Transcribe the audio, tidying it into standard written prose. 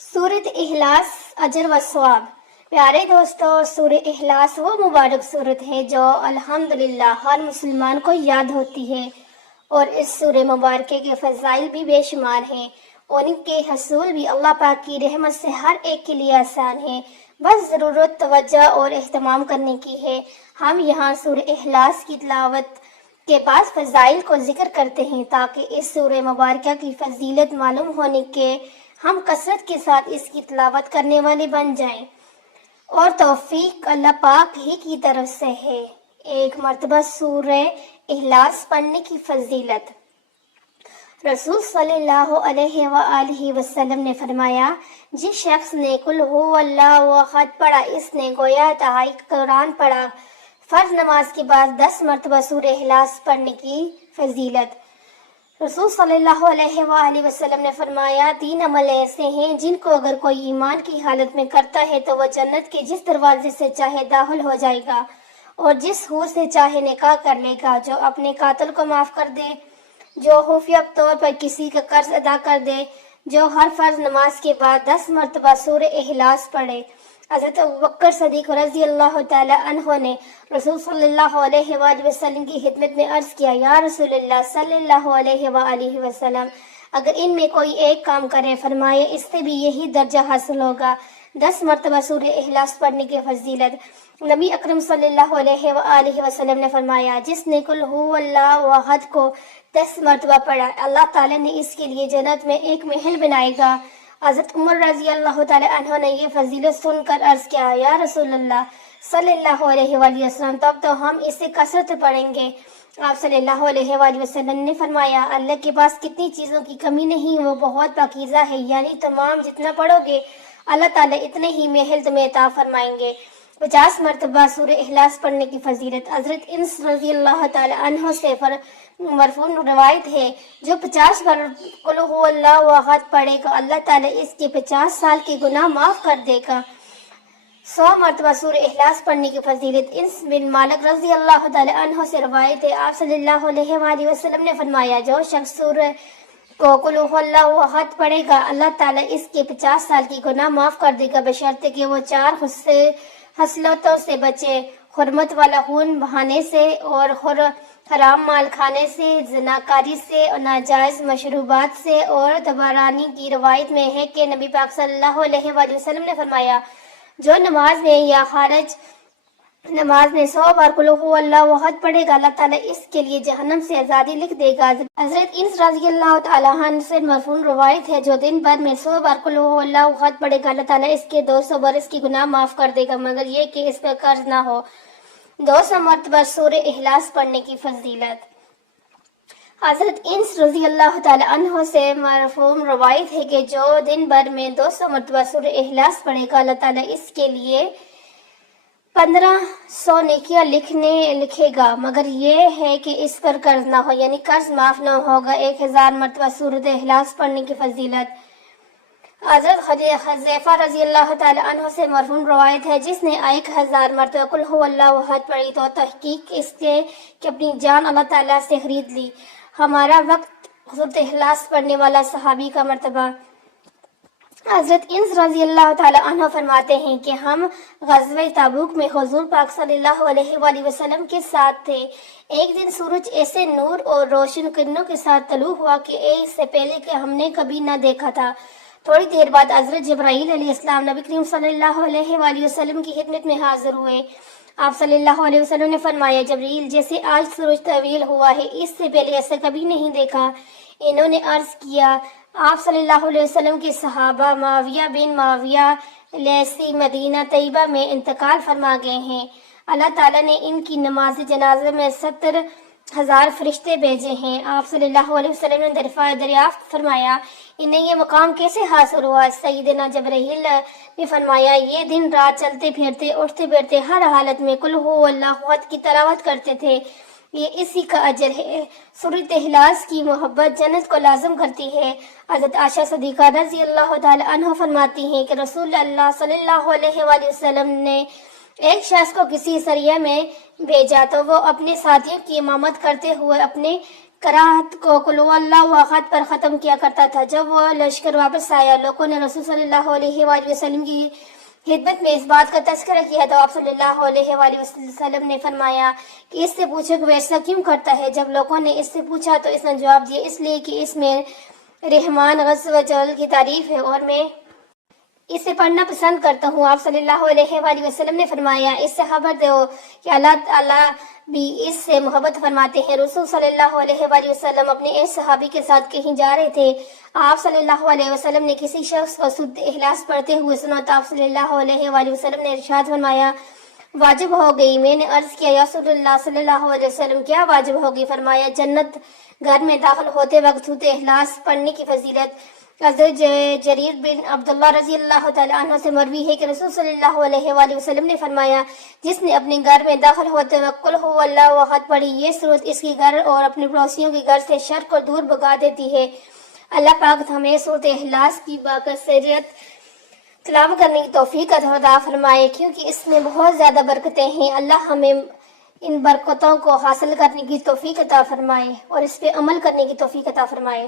سورۃ اخلاص اجر و ثواب۔ پیارے دوستو، سورۃ اخلاص وہ مبارک سورت ہے جو الحمدللہ ہر مسلمان کو یاد ہوتی ہے، اور اس سورہ مبارکہ کے فضائل بھی بے شمار ہیں اور ان کے حصول بھی اللہ پاک کی رحمت سے ہر ایک کے لیے آسان ہے، بس ضرورت توجہ اور اہتمام کرنے کی ہے۔ ہم یہاں سورۃ اخلاص کی تلاوت کے بعد فضائل کو ذکر کرتے ہیں تاکہ اس سورہ مبارکہ کی فضیلت معلوم ہونے کے ہم کثرت کے ساتھ اس کی تلاوت کرنے والے بن جائیں، اور توفیق اللہ پاک ہی کی طرف سے ہے۔ ایک مرتبہ سورہ اخلاص پڑھنے کی فضیلت۔ رسول صلی اللہ علیہ وآلہ وسلم نے فرمایا، جس شخص نے قل ہو اللہ احد پڑھا، اس نے گویا تہائی قرآن پڑھا۔ فرض نماز کے بعد 10 مرتبہ سورہ اخلاص پڑھنے کی فضیلت۔ رسول صلی اللہ علیہ وآلہ وسلم نے فرمایا، 3 عمل ایسے ہیں جن کو اگر کوئی ایمان کی حالت میں کرتا ہے تو وہ جنت کے جس دروازے سے چاہے داخل ہو جائے گا، اور جس حور سے چاہے نکاح کر لے گا، جو اپنے قاتل کو معاف کر دے، جو خفیہ طور پر کسی کا قرض ادا کر دے، جو ہر فرض نماز کے بعد 10 مرتبہ سورہ اخلاص پڑھے۔ حضرت ابوبکر صدیق رضی اللہ تعالی عنہ نے رسول صلی اللہ علیہ وآلہ وسلم کی خدمت میں عرض کیا، یا رسول اللہ صلی اللہ علیہ وآلہ وسلم، اگر ان میں کوئی ایک کام کرے، فرمائے اس سے بھی یہی درجہ حاصل ہوگا۔ 10 مرتبہ سورہ اخلاص پڑھنے کی فضیلت۔ نبی اکرم صلی اللہ علیہ وآلہ وسلم نے فرمایا، جس نے قل ہو اللہ احد کو 10 مرتبہ پڑھا، اللہ تعالی نے اس کے لیے جنت میں ایک محل بنائے گا۔ حضرت عمر رضی اللہ تعالی عنہ نے یہ فضیلت سن کر عرض کیا، یا رسول اللہ صلی اللہ علیہ وآلہ وسلم، تب تو ہم اسے کثرت پڑھیں گے۔ آپ صلی اللہ علیہ وآلہ وسلم نے فرمایا، اللہ کے پاس کتنی چیزوں کی کمی نہیں، وہ بہت پاکیزہ ہے، یعنی تمام جتنا پڑھو گے اللہ تعالیٰ اتنے ہی محل تمہیں عطا فرمائیں گے۔ 50 مرتبہ سورہ اخلاص پڑھنے کی فضیلت۔ حضرت انس رضی اللہ تعالی عنہ سے مرفوع روایت ہے، جو 50 بار قل ہو اللہ احد پڑھے گا، اللہ تعالیٰ اس کے 50 سال کے گناہ معاف کر دے گا۔ 100 مرتبہ سورہ اخلاص پڑھنے کی فضیلت۔ انس بن مالک رضی اللہ تعالی عنہ سے روایت ہے، آپ صلی اللہ علیہ وآلہ وسلم نے فرمایا، جو شخص سورہ کو قل ہو اللہ احد پڑھے گا، اللہ تعالیٰ اس کے 50 سال کی گناہ معاف کر دے گا، بشرطے کہ وہ 4 خصلتوں سے بچے: حرمت والا خون بہانے سے، اور حرام مال کھانے سے، زناکاری سے، اور ناجائز مشروبات سے۔ اور طبرانی کی روایت میں ہے کہ نبی پاک صلی اللہ علیہ وآلہ وسلم نے فرمایا، جو نماز میں یا خارج نماز میں 100 بار قل ہو اللہ احد پڑھے گا، اللہ تعالیٰ اس کے لیے جہنم سے آزادی لکھ دے گا۔ حضرت انس رضی اللہ تعالیٰ عنہ سے مرفوع روایت ہے، جو دن بھر میں 100 بار قل ہو اللہ احد پڑھے گا، اللہ تعالیٰ اس کے 200 برس کی گناہ معاف کر دے گا، مگر یہ کہ اس پر قرض نہ ہو۔ 200 مرتبہ سورہ اخلاص پڑھنے کی فضیلت۔ حضرت انس رضی اللہ تعالی عنہ سے مرفوع روایت ہے کہ جو دن بھر میں 200 مرتبہ سورہ اخلاص پڑھے گا، اللہ تعالیٰ اس کے لیے 1500 نیکیاں لکھے گا، مگر یہ ہے کہ اس پر قرض نہ ہو، یعنی قرض معاف نہ ہوگا۔ 1000 مرتبہ سورۃ اخلاص پڑھنے کی فضیلت۔ حضرت حذیفہ رضی اللہ تعالی عنہ سے مرفوع روایت ہے، جس نے 1000 مرتبہ قل ہو اللہ احد پڑھی تو تحقیق اس کے کہ اپنی جان اللہ تعالیٰ سے خرید لی۔ ہمارا وقت سورۃ اخلاص پڑھنے والا صحابی کا مرتبہ۔ حضرت انس رضی اللہ تعالی عنہ فرماتے ہیں کہ ہم غزوہ تبوک میں حضور پاک صلی اللہ علیہ وآلہ وسلم کے ساتھ تھے۔ ایک دن سورج ایسے نور اور روشن کرنوں کے ساتھ طلوع ہوا کہ اس سے پہلے کہ ہم نے کبھی نہ دیکھا تھا۔ تھوڑی دیر بعد حضرت جبرائیل علیہ السلام نبی کریم صلی اللہ علیہ وآلہ وسلم کی خدمت میں حاضر ہوئے۔ آپ صلی اللہ علیہ وسلم نے فرمایا، جبرائیل، جیسے آج سورج طویل ہوا ہے، اس سے پہلے ایسا کبھی نہیں دیکھا۔ انہوں نے عرض کیا، آپ صلی اللہ علیہ وسلم کے صحابہ معاویہ بن معاویہ لیثی مدینہ طیبہ میں انتقال فرما گئے ہیں۔ اللہ تعالیٰ نے ان کی نماز جنازہ میں 70,000 فرشتے بھیجے ہیں۔ آپ صلی اللہ علیہ وسلم نے دریافت فرمایا، انہیں یہ مقام کیسے حاصل ہوا؟ سیدنا جبرائیل نے فرمایا، یہ دن رات چلتے پھرتے اٹھتے بیٹھتے ہر حالت میں قل ہو اللہ احد کی تلاوت کرتے تھے، یہ اسی کا اجر ہے۔ سورۃ اخلاص کی محبت جنت کو لازم کرتی ہے۔ حضرت عائشہ صدیقہ رضی اللہ تعالی عنہ فرماتی ہیں کہ رسول اللہ صلی اللہ علیہ وآلہ وسلم نے ایک شخص کو کسی سریہ میں بھیجا تو وہ اپنے ساتھیوں کی امامت کرتے ہوئے اپنے قرات کو قل هو اللہ احد پر ختم کیا کرتا تھا۔ جب وہ لشکر واپس آیا، لوگوں نے رسول صلی اللہ علیہ وآلہ وسلم کی خدمت میں اس بات کا تذکرہ کیا تو آپ صلی اللہ علیہ وآلہ وسلم نے فرمایا کہ اس سے پوچھو کہ وہ ایسا کیوں کرتا ہے۔ جب لوگوں نے اس سے پوچھا تو اس نے جواب دیا، اس لیے کہ اس میں رحمان عز و جل کی تعریف ہے اور میں اسے پڑھنا پسند کرتا ہوں۔ آپ صلی اللہ علیہ وآلہ وسلم نے فرمایا، اس سے خبر دو کہ اللہ تعالیٰ بھی اس سے محبت فرماتے ہیں۔ رسول صلی اللہ علیہ وآلہ وسلم اپنے ایک صحابی کے ساتھ کہیں جا رہے تھے۔ آپ صلی اللہ علیہ وسلم نے کسی شخص کو سورۃ اخلاص پڑھتے ہوئے سنا تو آپ صلی اللہ علیہ وآلہ وسلم نے ارشاد فرمایا، واجب ہو گئی۔ میں نے عرض کیا، یا رسول اللہ صلی اللہ علیہ وسلم کیا واجب ہوگی؟ فرمایا، جنت گھر میں داخل ہوتے وقت سورۃ اخلاص پڑھنے کی فضیلت۔ حضرت جریر بن عبداللہ رضی اللہ تعالیٰ عنہ سے مروی ہے کہ رسول صلی اللہ علیہ وآلہ وسلم نے فرمایا، جس نے اپنے گھر میں داخل ہوتے وقت قل هو اللہ احد پڑھی، یہ سورت اس کی گھر اور اپنے پڑوسیوں کے گھر سے شر کو دور بھگا دیتی ہے۔ اللہ پاک ہمیں سورۃ اخلاص کی باکثرت تلاوت کرنے کی توفیق عطا فرمائے، کیونکہ اس میں بہت زیادہ برکتیں ہیں۔ اللہ ہمیں ان برکتوں کو حاصل کرنے کی توفیق عطا فرمائے اور اس پہ عمل کرنے کی توفیق عطا فرمائے۔